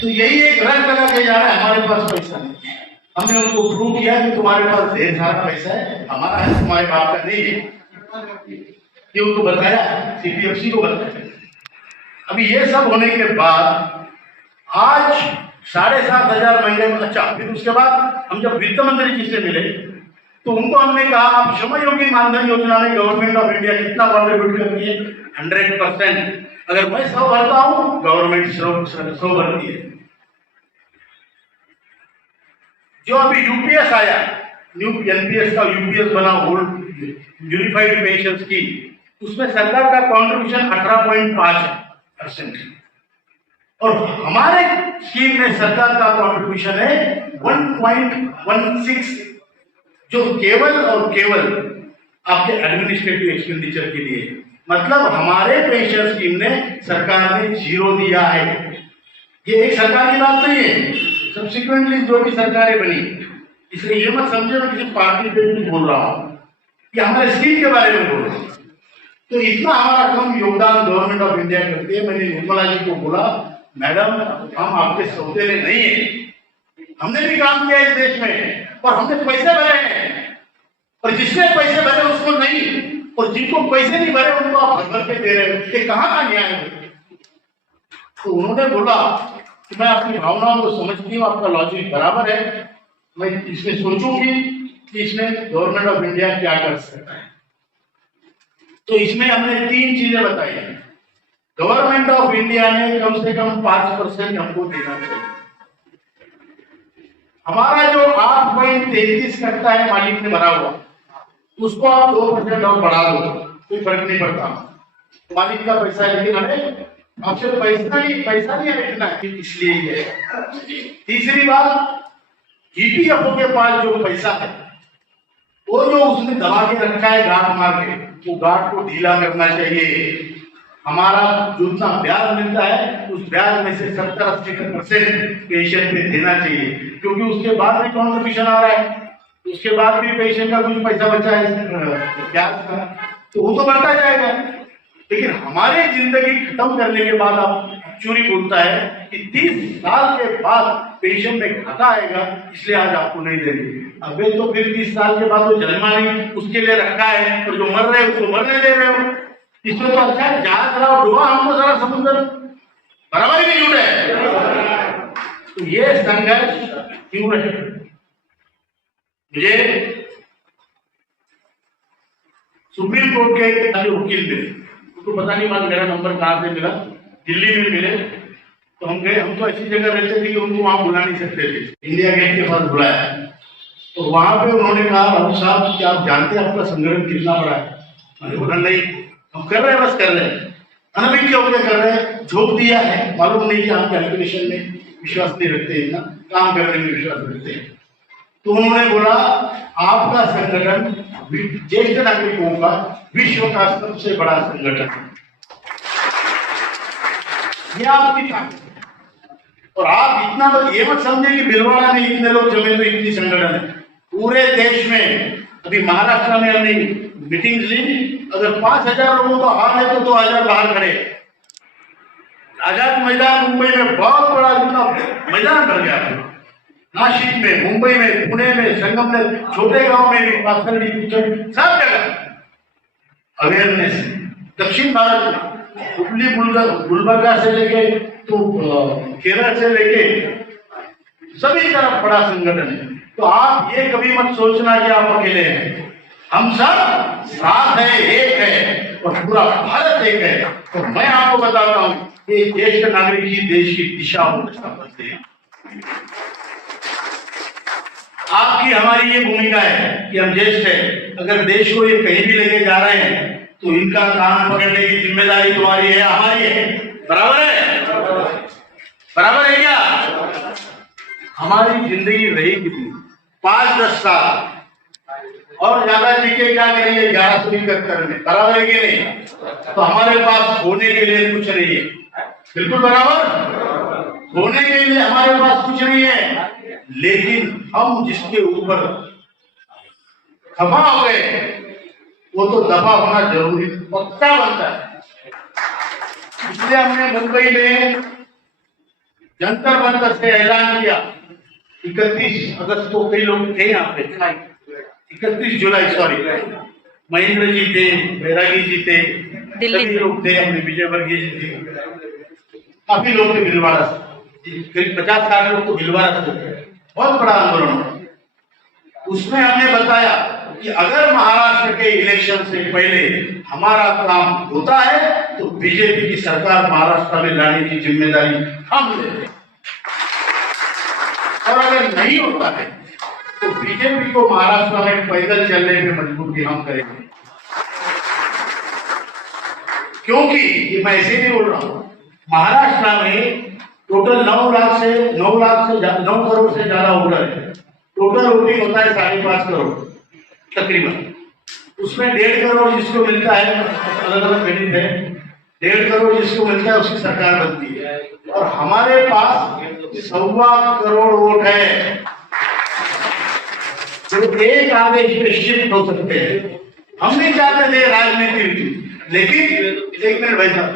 तो यही एक रंग लगा के जा रहा है हमारे पास पैसा नहीं। हमने उनको प्रूव किया कि तुम्हारे पास ढेर सारा पैसा है, हमारा है, तुम्हारे बाप का नहीं है। ये उनको बताया, सीपीएफसी को बताया। अभी ये सब होने के बाद आज 7,500 महीने में, अच्छा फिर उसके बाद हम जब वित्त मंत्री जी से मिले तो उनको हमने कहा आप श्रमयोगी मानधन योजना में गवर्नमेंट ऑफ इंडिया कितना कॉन्ट्रीब्यूट करती है? 100%। अगर मैं 100 भरता हूं, गवर्नमेंट 100 भरती है। जो अभी यूपीएस आया, न्यू एनपीएस का यूपीएस बना, यूनिफाइड पेंशन स्कीम, उसमें सरकार का कॉन्ट्रीब्यूशन 18.5% और हमारे स्कीम में सरकार का कॉन्ट्रीब्यूशन है 1.16, जो केवल और केवल आपके एडमिनिस्ट्रेटिव एक्सपेंडिचर के लिए। मतलब हमारे पेंशन स्कीम ने सरकार ने 0 दिया है। ये एक सरकार की बात नहीं है, सब्सिक्वेंटली जो भी सरकारें बनी। इसलिए ये मत समझे मैं किसी पार्टी पे भी बोल रहा हूं, कि हमारे स्कीम के बारे में बोल रहा हूं। तो इतना हमारा कम योगदान गवर्नमेंट ऑफ इंडिया करती है। मैंने निर्मला जी को बोला, मैडम हम आपके सौतेले नहीं है, हमने भी काम किया इस देश में और हमने पैसे भरे हैं, और जिसने पैसे भरे उसको नहीं, और जिनको पैसे नहीं भरे उनको आप भर के दे रहे हो, ये कहाँ का न्याय है? तो उन्होंने बोला कि मैं आपकी भावनाओं को समझती हूँ, आपका लॉजिक बराबर है, मैं इसमें सोचूंगी कि इसमें गवर्नमेंट ऑफ इंडिया क्या कर सकता है। तो इसमें हमने 3 चीजें बताई हैं। गवर्नमेंट ऑफ इंडिया ने कम से कम 5% हमको देना चाहिए। हमारा जो 8.33 करता है मालिक ने भरा हुआ, उसको आप 2% और बढ़ा दो, कोई फर्क नहीं पड़ता, मालिक का पैसा है, लेकिन हमें आपसे पैसा नहीं रखना है, इसलिए है। तीसरी बात, ईपीएफओ के पास जो पैसा है वो जो उसने दबा के रखा है गांठ मार के, वो गांठ को ढीला करना चाहिए। हमारा जितना ब्याज मिलता है उस ब्याज में से 70-80% पेंशन पे देना चाहिए, क्योंकि उसके बाद भी कॉन्ट्रीब्यूशन आ रहा है, उसके बाद भी पेंशन का कुछ पैसा बचा है ब्याज का, तो वो तो बढ़ता जाएगा। लेकिन हमारे जिंदगी खत्म करने के बाद आप एक्चुअली बोलता है कि 30 साल के बाद पेंशन में घाटा आएगा, इसलिए आज आपको नहीं देंगे। अबे तो फिर 30 साल के बाद तो जन्मा नहीं, उसके लिए रखा है, और जो मर रहे हैं उसको मरने दे रहे हो। इसमें तो अच्छा जहाज रहा डुबा हमको सारा समुद्र, बराबर ही झूठ है। तो ये संघर्ष क्यों है? मुझे सुप्रीम कोर्ट के वकील मिले, उनको पता नहीं मान मेरा नंबर कहां से मिला, दिल्ली में मिले। तो हम गए, हम तो ऐसी जगह रहते थे कि उनको वहां बुला नहीं सकते थे, इंडिया गेट के पास बुलाया। तो वहां पे उन्होंने कहा, राहुल साहब क्या आप जानते हैं आपका संगठन कितना बड़ा है? मैंने बोला नहीं, हम कर रहे हैं, बस कर रहे हैं, अनभिज्ञ होकर कर रहे हैं, झोंक दिया है, मालूम नहीं कि हम कैलकुलेशन में विश्वास नहीं रखते हैं ना, काम करने में विश्वास रखते हैं। तो उन्होंने बोला आपका संगठन ज्येष्ठ नागरिकों का विश्व का सबसे बड़ा संगठन है, ये आपकी ताकत है। और आप इतना ये मत समझे कि भिलवाड़ा में इतने लोग जमे तो इतनी संगठन है। पूरे देश में अभी महाराष्ट्र में हमने मीटिंग ली, अगर 5,000 लोगों का हाल है तो 2,000 बाहर खड़े। आजाद मैदान मुंबई में बहुत बड़ा इतना मैदान भर गया था, नासिक में, मुंबई में, पुणे में, संगमनेर, छोटे गांव में भी, पाथरडी, सब जगह अवेयरनेस। दक्षिण भारत में हुबली गुलबर्गा से लेके तो केरल से लेके सभी तरफ बड़ा संगठन है। तो आप ये कभी मत सोचना कि आप अकेले हैं, हम सब साथ हैं, एक है, और पूरा भारत एक है। तो मैं आपको बताता हूं कि ज्येष्ठ नागरिक ही देश की दिशा समझते हैं। आपकी हमारी ये भूमिका है कि हम ज्येष्ठ है, अगर देश को ये कहीं भी लेके जा रहे हैं तो इनका कान पकड़ने की जिम्मेदारी तुम्हारी है, हमारी है। बराबर है? बराबर है क्या? हमारी जिंदगी रही कितनी? 5-10 साल, और ज्यादा जीके क्या करेंगे 1171 में, बराबर है कि नहीं? तो हमारे पास होने के लिए कुछ नहीं है, बिल्कुल बराबर। होने के लिए हमारे पास कुछ नहीं है, लेकिन हम जिसके ऊपर खफा हो गए वो तो दफा होना जरूरी पक्का बनता है। इसलिए हमने मुंबई में जंतर मंतर से ऐलान किया 31 अगस्त को, कई लोग थे यहाँ पे, 31 जुलाई सॉरी, महेंद्र जी थे, बैरागी जी थे, सभी लोग थे, अपने विजय वर्गीय जी थे, काफी लोग थे भीलवाड़ा से, करीब 50-60 लोग तो भीलवाड़ा से थे। बहुत बड़ा आंदोलन। उसमें हमने बताया कि अगर महाराष्ट्र के इलेक्शन से पहले हमारा काम होता है तो बीजेपी की सरकार महाराष्ट्र में लाने की जिम्मेदारी हम लेते हैं, और अगर नहीं होता है तो बीजेपी को महाराष्ट्र में पैदल चलने में मजबूर भी हम करेंगे। क्योंकि ये मैं ऐसे नहीं बोल रहा हूं, महाराष्ट्र में टोटल 9 करोड़ से ज्यादा वोटर है। टोटल वोटिंग होता है 5.5 करोड़ तकरीबन। उसमें 1.5 करोड़ जिसको मिलता है, अलग अलग गणित है, 1.5 करोड़ जिसको मिलता है उसकी सरकार बनती है, और हमारे पास 1.25 करोड़ वोट है जो एक आदेश पे शिफ्ट हो सकते हैं। हम नहीं चाहते थे राजनीति, लेकिन एक मिनट भाई साहब,